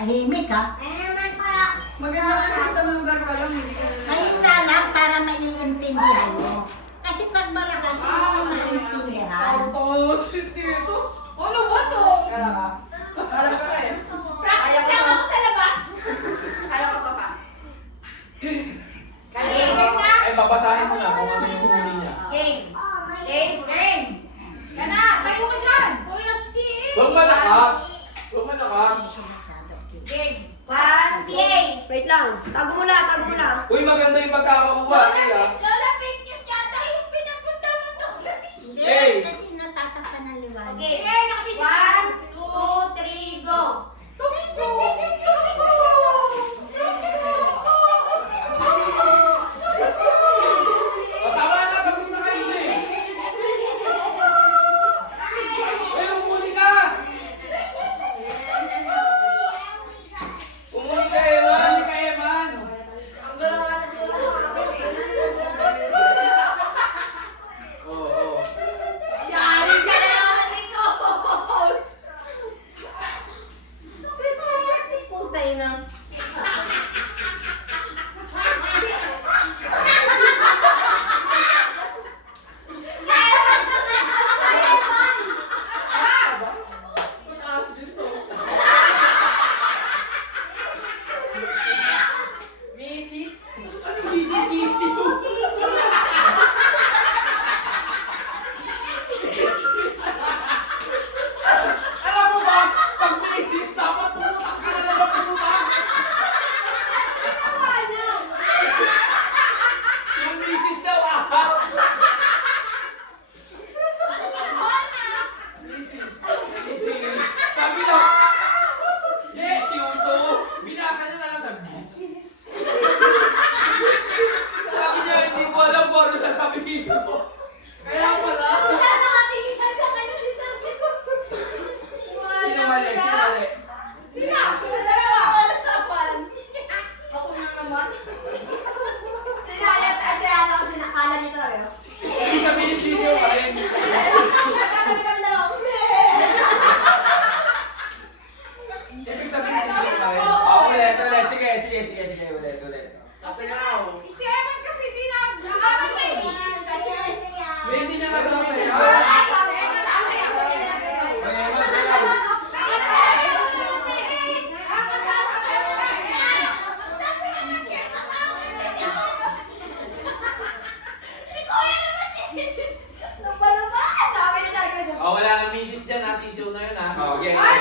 Tahimik ha. Maganda kasi sa lugar ka lang, hindi ka na. Ngayon na lang para maiintindihan mo. Kasi pag malakas, hindi mo maintindihan. Tapos, dito. Ano ba to? Kaya ka? Alam ko na eh. Practice lang ako sa labas. Kaya ko to pa. Game na? Ay, babasahin mo na kung ano yung huli niya. Game. Game. Kana, tayo ka dyan. Kuya, si Huwag malakas. Huwag malakas. Game. 1, si A. Wait lang. Tago mo na, tago mo na. Uy, maganda yung pagkakakuha. Kaya. Lola, fake news yata yung pinapunta mo to. Hindi, Hey. kasi natatakpan ng liwanag. Okay. 1, 2, 3, go. O, tama na. Tapos na kayo eh. Uy, umuli ka. Umuli ka, Eman. Umuli ka, Eman. Oo. Yari ka na naman ito. Putay na. Mataas dito. Mrs. Ano Mrs. Alam mo ba, pag Mrs. dapat pumutak ka na lang pumutak. Yung Mrs. daw ahas. Mrs. Sabi daw, yes, yung to. Binasa niya na lang sa Mrs. Sabi niya, hindi ko alam kung ano sasabihin ko. Kaya pala. Sino mali? Sino mali? Sino? Sino dalawa? Ako na naman. Sinayat at siya ano, sinakala niyo talaga. Ibig sabihin, sisiyo pa rin. Nagkatabi kami dalawa. Ibig sabihin, sisiyo pa rin. Ulit. Sige. Ulit. Kasi nga, Si Evan kasi di na nakakamit eh. hindi niya kasabi. Sabi niya sa akin, Oh, wala na misis dyan ha, sisiyo na yun ha. Oh, yeah. Ay,